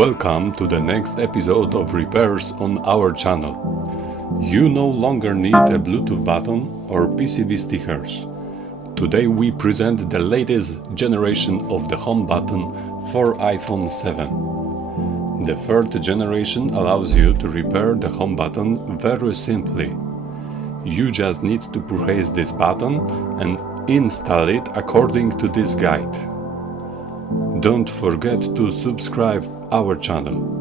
Welcome to the next episode of repairs on our channel. You no longer need a Bluetooth button or PCB stickers. Today we present the latest generation of the home button for iPhone 7. The third generation allows you to repair the home button very simply. You just need to purchase this button and install it according to this guide. Don't forget to subscribe our channel.